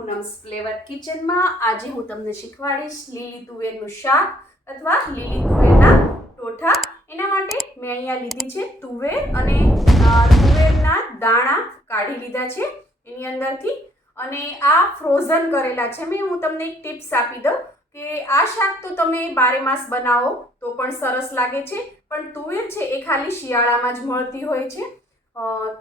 Poonam's flavour કિચનમાં આજે હું તમને શીખવાડીશ લીલી તુવેરનું શાક અથવા લીલી તુવેરના ટોઠા એના માટે મેં અહીંયા લીધી છે તુવેર અને તુવેરના દાણા કાઢી લીધા છે એની અંદરથી. અને આ ફ્રોઝન કરેલા છે. મેં, હું તમને એક ટિપ્સ આપી દઉં કે આ શાક તો તમે બારે માસ બનાવો તો પણ સરસ લાગે છે. પણ તુવેર છે એ ખાલી શિયાળામાં જ મળતી હોય છે.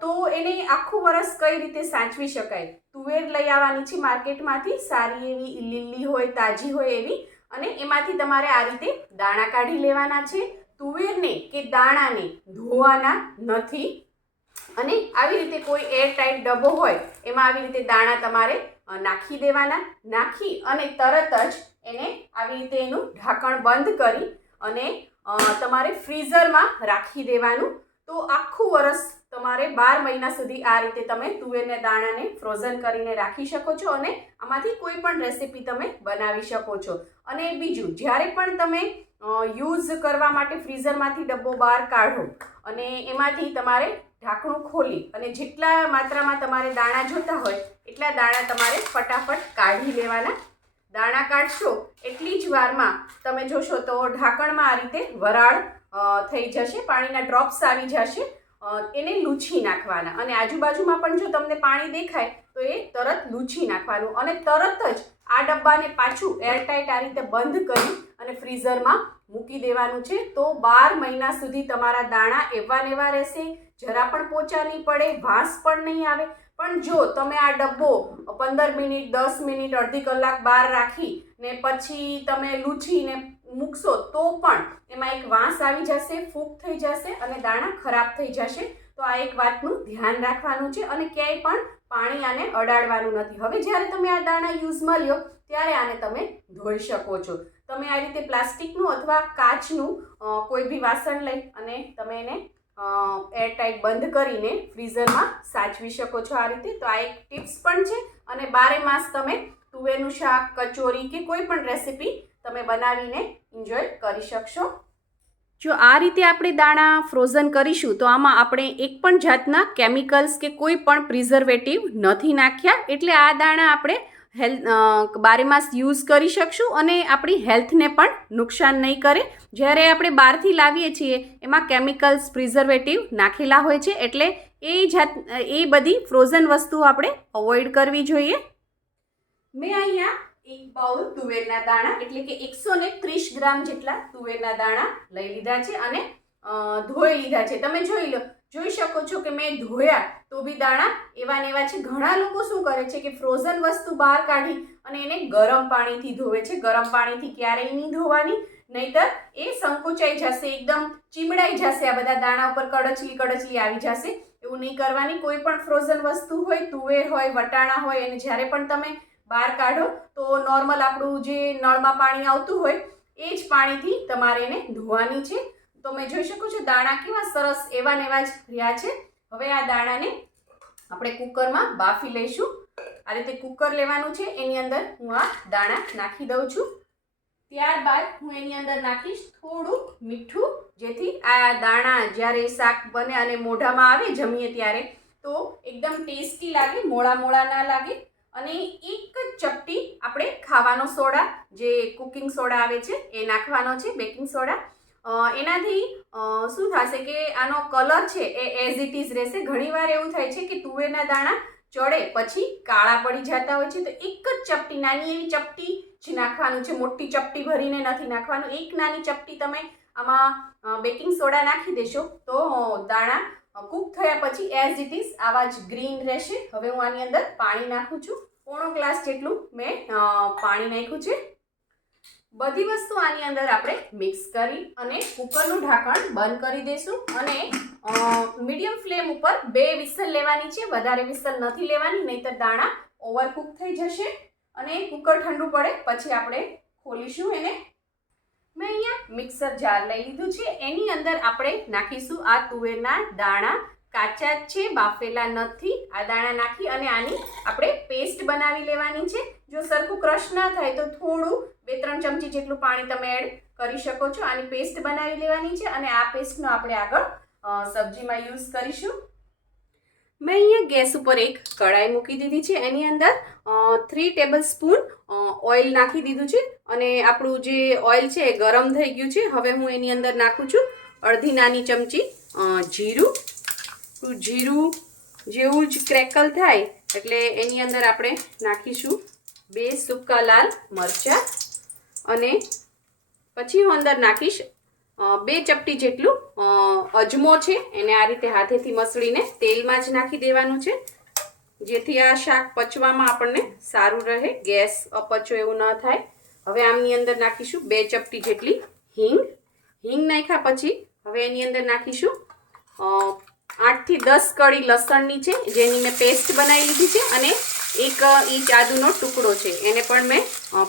તો એને આખું વરસ કઈ રીતે સાચવી શકાય? તુવેર લઈ આવવાની છે માર્કેટમાંથી, સારી એવી લીલી હોય, તાજી હોય એવી, અને એમાંથી તમારે આ રીતે દાણા કાઢી લેવાના છે. તુવેરને કે દાણાને ધોવાના નથી. અને આવી રીતે કોઈ એર ટાઈટ ડબ્બો હોય, એમાં આવી રીતે દાણા તમારે નાખી દેવાના. નાખી અને તરત જ એને આવી રીતે એનું ઢાંકણ બંધ કરી અને તમારે ફ્રીઝરમાં રાખી દેવાનું. તો આખું વરસ તમારે બાર મહિના સુધી આ રીતે તમે તુવેરને, દાણાને ફ્રોઝન કરીને રાખી શકો છો અને આમાંથી કોઈ પણ રેસીપી તમે બનાવી શકો છો. અને બીજું, જ્યારે પણ તમે યુઝ કરવા માટે ફ્રીઝરમાંથી ડબ્બો બહાર કાઢો અને એમાંથી તમારે ઢાંકણું ખોલી અને જેટલા માત્રામાં તમારે દાણા જોતા હોય, એટલા દાણા તમારે ફટાફટ કાઢી લેવાના. દાણા કાઢશો એટલી જ વારમાં તમે જોશો તો ઢાંકણમાં આ રીતે વરાળ થઈ જશે, પાણીના ડ્રોપ્સ આવી જશે એને લૂછી નાખવાના. અને આજુબાજુમાં પણ જો તમને પાણી દેખાય, તો એ તરત લૂછી નાખવાનું. અને તરત જ આ ડબ્બાને પાછું એરટાઈટ આ રીતે બંધ કરી અને ફ્રીઝરમાં મૂકી દેવાનું છે. તો બાર મહિના સુધી તમારા દાણા એવા નેવા રહેશે. જરા પણ પોચા નહીં પડે, વાંસ પણ નહીં આવે. પણ જો તમે આ ડબ્બો પંદર મિનિટ, દસ મિનિટ, અડધી કલાક બહાર રાખી ને પછી તમે લૂછીને મૂકશો તો પણ એમાં એક વાંસ આવી જશે, ફૂગ થઈ જશે અને દાણા ખરાબ થઈ જશે. તો આ એક વાતનું ધ્યાન રાખવાનું છે અને ક્યાંય પણ પાણી આને અડાડવાનું નથી. હવે જ્યારે તમે આ દાણા યુઝમાં લ્યો, ત્યારે આને તમે ધોઈ શકો છો. તમે આ રીતે પ્લાસ્ટિકનું અથવા કાચનું કોઈ બી વાસણ લઈ અને તમે એને એરટાઈટ બંધ કરીને ફ્રીઝરમાં સાચવી શકો છો આ રીતે. તો આ એક ટિપ્સ પણ છે અને બારે માસ તમે તુવેરનું શાક, કચોરી કે કોઈ પણ રેસીપી તમે બનાવીને એન્જોય કરી શકશો. જો આ રીતે આપણે દાણા ફ્રોઝન કરીશું તો આમાં આપણે એક પણ જાતના કેમિકલ્સ કે કોઈ પણ પ્રિઝર્વેટિવ નથી નાખ્યા. એટલે આ દાણા આપણે હેલ્થ બારેમાસ યુઝ કરી શકશું અને આપણી હેલ્થને પણ નુકસાન નહીં કરે. જ્યારે આપણે બહારથી લાવીએ છીએ એમાં કેમિકલ્સ પ્રિઝર્વેટિવ નાખેલા હોય છે. એટલે એ જાત એ બધી ફ્રોઝન વસ્તુઓ આપણે અવોઇડ કરવી જોઈએ. મેં અહીંયા એક બાઉલ તુવેરના દાણા, એટલે કે એકસો ને ત્રીસ ગ્રામ જેટલા તુવેરના દાણા લઈ લીધા છે અને ધોઈ લીધા છે. તમે જોઈ લો, જોઈ શકો છો કે મેં ધોયા તો બી દાણા એવા ને એવા છે. ઘણા લોકો શું કરે છે કે ફ્રોઝન વસ્તુ બહાર કાઢી અને એને ગરમ પાણીથી ધોવે છે. ગરમ પાણીથી ક્યારેય નહીં ધોવાની, નહીતર એ સંકોચાઈ જશે, એકદમ ચીમડાઈ જશે. આ બધા દાણા ઉપર કડચલી કડચલી આવી જશે. એવું નહીં કરવાની. કોઈ પણ ફ્રોઝન વસ્તુ હોય, તુવેર હોય, વટાણા હોય અને જ્યારે પણ તમે બહાર કાઢો. તો નોર્મલ આપણું જે નળમાં પાણી આવતું હોય, એ જ પાણીથી તમારે એને ધોવાની છે. તમે જોઈ શકો છો દાણા કેવા સરસ એવા ને એવા જ રહ્યા છે. હવે આ દાણાને આપણે કુકરમાં બાફી લઈશું. આ રીતે કુકર લેવાનું છે. એની અંદર હું આ દાણા નાખી દઉં છું. ત્યારબાદ હું એની અંદર નાખીશ થોડું મીઠું. જેથી આ દાણા જ્યારે શાક બને અને મોઢામાં આવે, જમીએ ત્યારે, તો એકદમ ટેસ્ટી લાગે, મોળા મોળા ના લાગે. અને એક જ ચપટી આપણે ખાવાનો સોડા, જે કુકિંગ સોડા આવે છે, એ નાખવાનો છે બેકિંગ સોડા. એનાથી શું થશે કે આનો કલર છે એ એઝ ઇટ ઇઝ રહેશે. ઘણીવાર એવું થાય છે કે તુવેરના દાણા ચડે પછી કાળા પડી જતા હોય છે. તો એક જ ચપટી, નાની એવી ચપટી જ નાખવાનું છે. મોટી ચપટી ભરીને નથી નાખવાનું. એક નાની ચપટી તમે આમાં બેકિંગ સોડા નાખી દેશો તો દાણા કૂક થયા પછી એઝ ઇટ ઇઝ આવા જ ગ્રીન રહેશે. હવે હું આની અંદર પાણી નાખું છું. પોણો ગ્લાસ જેટલું મેં પાણી નાખ્યું છે. બધી વસ્તુ આની અંદર આપણે મિક્સ કરી અને કુકરનું ઢાંકણ બંધ કરી દઈશું અને મીડિયમ ફ્લેમ ઉપર બે વિસલ લેવાની છે, વધારે વિસલ નથી લેવાની, નહીતર દાણા ઓવરકુક થઈ જશે અને કુકર ઠંડુ પડે પછી આપણે ખોલીશું એને. મેં અહીંયા મિક્સર જાર લઈ લીધું છે, એની અંદર આપણે નાખીશું આ તુવેરના દાણા કાચા છે, બાફેલા નથી, આ દાણા નાખી અને આની આપણે પેસ્ટ બનાવી લેવાની છે. જો સરખું ક્રશ ના થાય તો થોડું, બે, ત્રણ ચમચી જેટલું પાણી તમે એડ કરી શકો છો. આની પેસ્ટ બનાવી લેવાની છે અને આ પેસ્ટનો આપણે આગળ સબ્જીમાં યુઝ કરીશું. મેં અહીંયા ગેસ ઉપર એક કઢાઈ મૂકી દીધી છે. એની અંદર થ્રી ટેબલ સ્પૂન ઓઇલ નાખી દીધું છે. અને આપણું જે ઓઇલ છે એ ગરમ થઈ ગયું છે. હવે હું એની અંદર નાખું છું અડધી નાની ચમચી જીરું. જીરું જેવું જ ક્રેકલ થાય એટલે એની અંદર આપણે નાખીશું બે સૂકા લાલ મરચાં અને પછી હું અંદર નાખીશ બે ચપટી જેટલું અજમો છે, એને આ રીતે હાથેથી મસળીને તેલમાં જ નાખી દેવાનું છે. જેથી આ શાક પચવામાં આપણને સારું રહે, ગેસ અપચો એવું ન થાય. હવે આમની અંદર નાખીશું બે ચપટી જેટલી હિંગ. હિંગ નાખ્યા પછી હવે એની અંદર નાખીશું આઠથી દસ કળી લસણની છે, જેની મેં પેસ્ટ બનાવી લીધી છે અને એક ઇંચ આદુનો ટુકડો છે. એને પણ મેં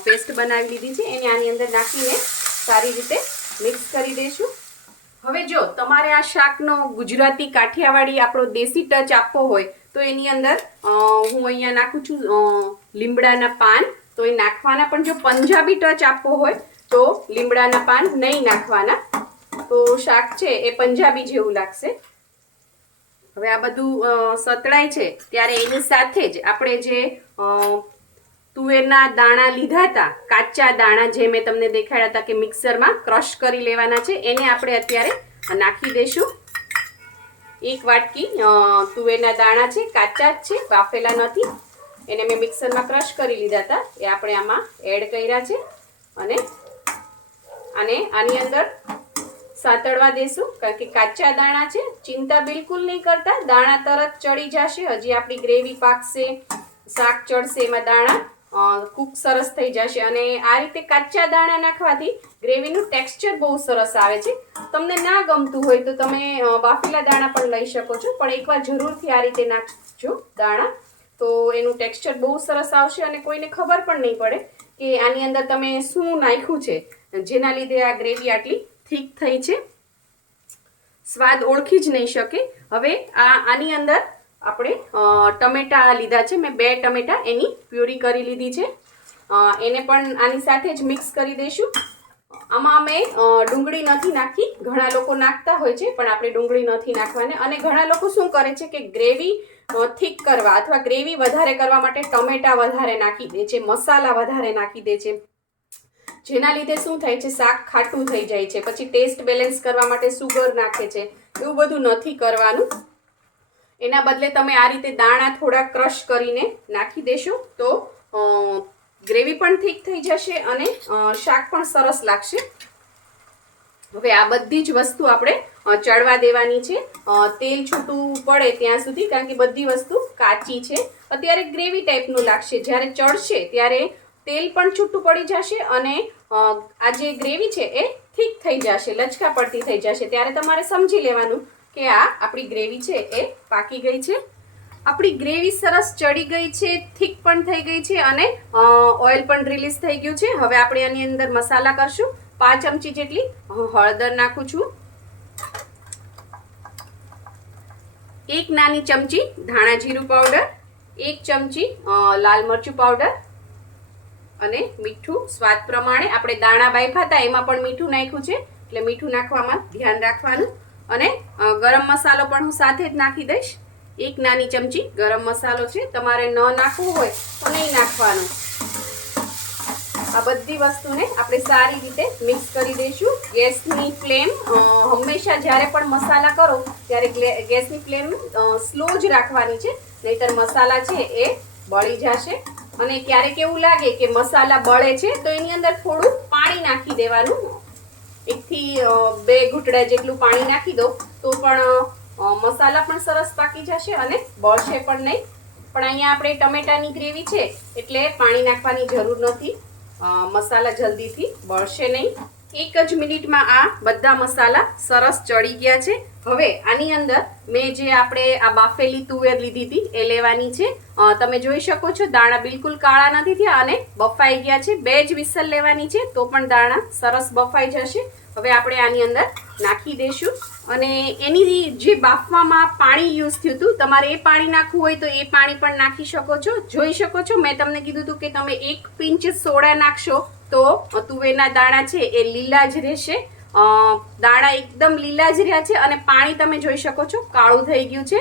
પેસ્ટ બનાવી લીધી છે. એને આની અંદર નાખીને સારી રીતે મિક્સ કરી દઈશું. હવે જો, તમારે આ શાકનો ગુજરાતી કાઠિયાવાડી આપણો દેશી ટચ આપવો હોય, તો એની અંદર હું અહીંયા નાખું છું લીમડાના પાન. તો એ નાખવાના પણ જો પંજાબી ટચ આપવો હોય, તો લીમડાના પાન નહીં નાખવાના. તો શાક છે, એ પંજાબી જેવું લાગશે. હવે આ બધું સતળાય છે, ત્યારે એની સાથે જ આપણે જે તુવેરના દાણા લીધા હતા, કાચા દાણા જે મેં તમને દેખાડ્યા હતા કે મિક્સરમાં ક્રશ કરી લેવાના છે, એને આપણે અત્યારે નાખી દઈશું. એક વાટકી તુવેરના દાણા છે, કાચા જ છે, બાફેલા નથી. એને મેં મિક્સરમાં ક્રશ કરી લીધા હતા, એ આપણે આમાં એડ કર્યા છે. અને અને આની અંદર સાતળવા દેશું, કારણ કે કાચા દાણા છે, ચિંતા બિલકુલ નહીં કરતા. દાણા તરત ચડી જશે, હજી આપણી ગ્રેવી પાકશે, શાક ચડશે એમાં દાણા કૂક સરસ થઈ જશે. અને આ રીતે કાચા દાણા નાખવાથી ગ્રેવીનું ટેક્સચર બહુ સરસ આવે છે. તમને ના ગમતું હોય તો તમે બાફેલા દાણા પણ લઈ શકો છો, પણ એકવાર જરૂરથી આ રીતે નાખજો દાણા. તો એનું ટેક્સચર બહુ સરસ આવશે અને કોઈને ખબર પણ નહીં પડે કે આની અંદર તમે શું નાખ્યું છે. જેના લીધે આ ગ્રેવી આટલી થીક થઈ છે. સ્વાદ ઓળખી જ નહીં શકે. હવે આ આની અંદર આપણે ટમેટા લીધા છે. મેં બે ટમેટા એની પ્યુરી કરી લીધી છે. એને પણ આની સાથે જ મિક્સ કરી દઈશું. આમાં અમે ડુંગળી નથી નાખી. ઘણા લોકો નાખતા હોય છે, પણ આપણે ડુંગળી નથી નાખવાને. અને ઘણા લોકો શું કરે છે કે ગ્રેવી થીક કરવા અથવા ગ્રેવી વધારે કરવા માટે ટમેટા વધારે નાખી દે છે, મસાલા વધારે નાખી દે છે. જેના લીધે શું થાય છે? શાક ખાટું થઈ જાય છે. પછી ટેસ્ટ બેલેન્સ કરવા માટે સુગર નાખે છે. એવું બધું નથી કરવાનું. એના બદલે તમે આ રીતે દાણા થોડા ક્રશ કરીને નાખી દેશો તો ગ્રેવી પણ ઠીક થઈ જશે અને શાક પણ સરસ લાગશે. હવે આ બધી જ વસ્તુ આપણે ચડવા દેવાની છે. તેલ છૂટું પડે ત્યાં સુધી કારણ કે બધી વસ્તુ કાચી છે. અત્યારે ગ્રેવી ટાઈપનું લાગશે. જ્યારે ચડશે ત્યારે તેલ પણ છૂટું પડી જશે અને આ જે ગ્રેવી છે એ ઠીક થઈ જશે, લચકા પડતી થઈ જશે. ત્યારે તમારે સમજી લેવાનું કે આ આપણી ગ્રેવી છે એ પાકી ગઈ છે. આપણી ગ્રેવી સરસ ચડી ગઈ છે, થીક પણ થઈ ગઈ છે અને ઓઇલ પણ રિલીઝ થઈ ગયું છે. હવે આપણે આની અંદર મસાલા કરશું. પાંચ ચમચી જેટલી હળદર નાખું છું. એક નાની ચમચી ધાણા જીરું પાવડર એક ચમચી લાલ મરચું પાવડર અને મીઠું સ્વાદ પ્રમાણે આપણે દાણા બાફા હતા, એમાં પણ મીઠું નાખ્યું છે. એટલે મીઠું નાખવામાં ધ્યાન રાખવાનું. અને ગરમ મસાલો પણ હું સાથે જ નાખી દઈશ. એક નાની ચમચી ગરમ મસાલો છે. તમારે ન નાખવો હોય તો નહીં નાખવાનો. આ બધી વસ્તુને આપણે સારી રીતે મિક્સ કરી દઈશું. ગેસની ફ્લેમ હંમેશા જ્યારે પણ મસાલા કરો, ત્યારે ગેસની ફ્લેમ સ્લો જ રાખવાની છે. નહીતર મસાલા છે એ બળી જશે. અને ક્યારેક એવું લાગે કે મસાલા બળે છે, તો એની અંદર થોડું પાણી નાખી દેવાનું. એકથી બે ઘૂંટડા જેટલું પાણી નાખી દો, તો પણ મસાલા પણ સરસ પાકી જશે અને બળશે પણ નહીં. પણ અહીંયા આપણે ટમેટાની ગ્રેવી છે, એટલે પાણી નાખવાની જરૂર નથી. મસાલા જલ્દીથી બળશે નહીં. એક જ મિનિટમાં આ બધા મસાલા સરસ ચડી ગયા છે. હવે આની અંદર મેં જે આપણે આ બાફેલી તુવેર લીધી હતી એ લેવાની છે. તમે જોઈ શકો છો દાણા બિલકુલ કાળા નથી થયા અને બફાઈ ગયા છે. બે જ વિસલ લેવાની છે તો પણ દાણા સરસ બફાઈ જશે. હવે આપણે આની અંદર નાખી દઈશું. અને એની જે બાફવામાં પાણી યુઝ થયું હતું, તમારે એ પાણી નાખવું હોય તો એ પાણી પણ નાખી શકો છો. જોઈ શકો છો, મેં તમને કીધું હતું કે તમે એક પિંચ સોડા નાખશો તો તુવેરના દાણા છે એ લીલા જ રહેશે. દાણા એકદમ લીલા જ રહ્યા છે અને પાણી તમે જોઈ શકો છો, કાળું થઈ ગયું છે.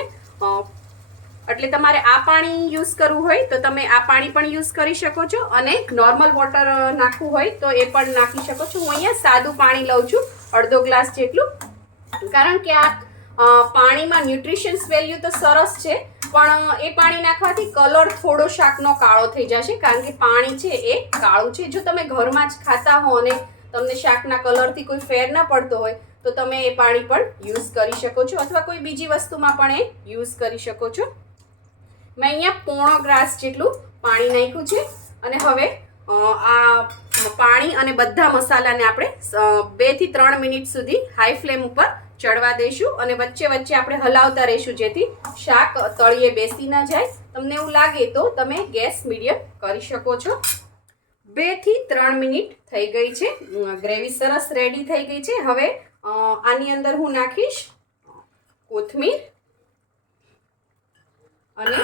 એટલે તમારે આ પાણી યુઝ કરવું હોય તો તમે આ પાણી પણ યુઝ કરી શકો છો અને નોર્મલ વોટર નાખવું હોય તો એ પણ નાખી શકો છો. હું અહીંયા સાદું પાણી લઉં છું, અડધો ગ્લાસ જેટલું. કારણ કે આ પાણીમાં ન્યુટ્રિશન્સ વેલ્યુ તો સરસ છે, પણ એ પાણી નાખવાથી કલર થોડો શાકનો કાળો થઈ જશે, કારણ કે પાણી છે એ કાળું છે. જો તમે ઘરમાં જ ખાતા હો અને તમને શાકના કલરથી કોઈ ફેર ના પડતો હોય, તો તમે એ પાણી પણ યુઝ કરી શકો છો, અથવા કોઈ બીજી વસ્તુમાં પણ એ યુઝ કરી શકો છો. મેં અહીંયા પોણો ગ્રાસ જેટલું પાણી નાખ્યું છે, અને હવે આ પાણી અને બધા મસાલાને આપણે બેથી ત્રણ મિનિટ સુધી હાઈ ફ્લેમ ઉપર ચડવા દઈશું અને વચ્ચે વચ્ચે આપણે હલાવતા રહીશું જેથી શાક તળિયે બેસી ન જાય. તમને એવું લાગે તો તમે ગેસ મીડિયમ કરી શકો છો. બેથી ત્રણ મિનિટ થઈ ગઈ છે. ગ્રેવી સરસ રેડી થઈ ગઈ છે. હવે આની અંદર હું નાખીશ કોથમીર અને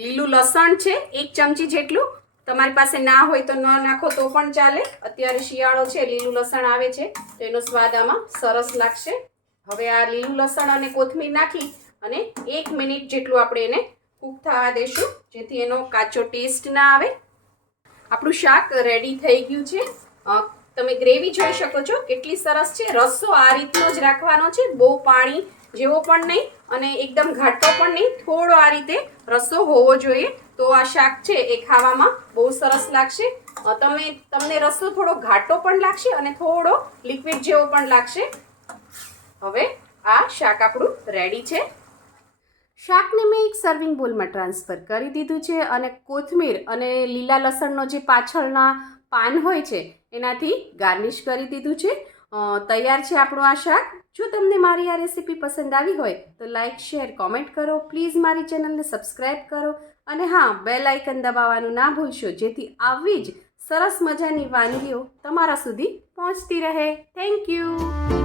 લીલું લસણ છે, એક ચમચી જેટલું. તમારી પાસે ના હોય તો ન નાખો તો પણ ચાલે. અત્યારે શિયાળો છે, લીલું લસણ આવે છે, તો એનો સ્વાદ આમાં સરસ લાગશે. હવે આ લીલું લસણ અને કોથમીર નાખી અને એક મિનિટ જેટલું આપણે એને કૂક થવા દઈશું જેથી એનો કાચો ટેસ્ટ ના આવે. આપણું શાક રેડી થઈ ગયું છે. તમે ગ્રેવી જોઈ શકો છો, કેટલી સરસ છે. રસ્સો આ રીતનો જ રાખવાનો છે, બહુ પાણી જેવો પણ નહીં અને એકદમ ઘાટો પણ નહીં, થોડો આ રીતે રસ્સો હોવો જોઈએ. તો આ શાક છે, એ ખાવામાં બહુ સરસ લાગશે. તમે, તમને રસ્તો થોડો ઘાટો પણ લાગશે અને થોડો લિક્વિડ જેવો પણ લાગશે. હવે આ શાક આપણું રેડી છે. શાકને મેં એક સર્વિંગ બોલમાં ટ્રાન્સફર કરી દીધું છે અને કોથમીર અને લીલા લસણનો જે પાછળના પાન હોય છે, એનાથી ગાર્નિશ કરી દીધું છે. તૈયાર છે આપણું આ શાક. જો તમને મારી આ રેસીપી પસંદ આવી હોય, તો લાઇક શેર કોમેન્ટ કરો. પ્લીઝ મારી ચેનલને સબસ્ક્રાઈબ કરો. અને હા બેલ આઇકન દબાવવાનું ના ભૂલશો, જેથી આવી જ સરસ મજાની વાનગીઓ તમારા સુધી પહોંચતી રહે. Thank you